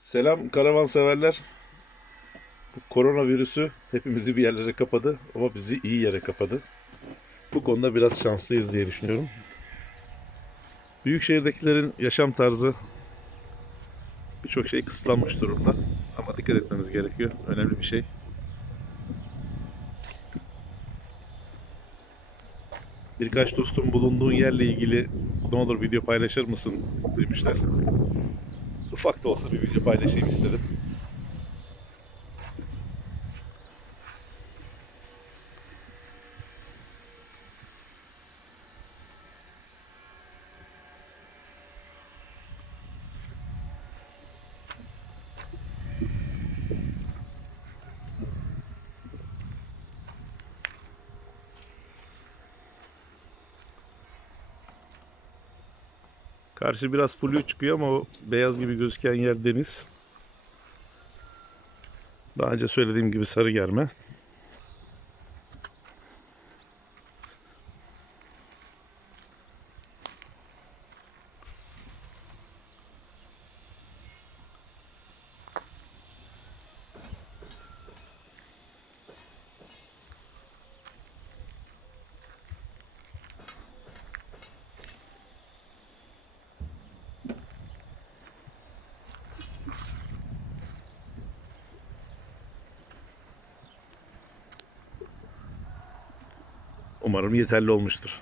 Selam karavan severler. Bu koronavirüsü hepimizi bir yerlere kapadı ama bizi iyi yere kapadı. Bu konuda biraz şanslıyız diye düşünüyorum. Büyük şehirdekilerin yaşam tarzı birçok şey kısıtlanmış durumda. Ama dikkat etmemiz gerekiyor. Önemli bir şey. Birkaç dostum bulunduğun yerle ilgili ne olur video paylaşır mısın demişler. Ufak da olsa bir video paylaşayım istedim. Karşı biraz flu çıkıyor ama o beyaz gibi gözüken yer deniz. Daha önce söylediğim gibi sarı germe. Umarım yeterli olmuştur.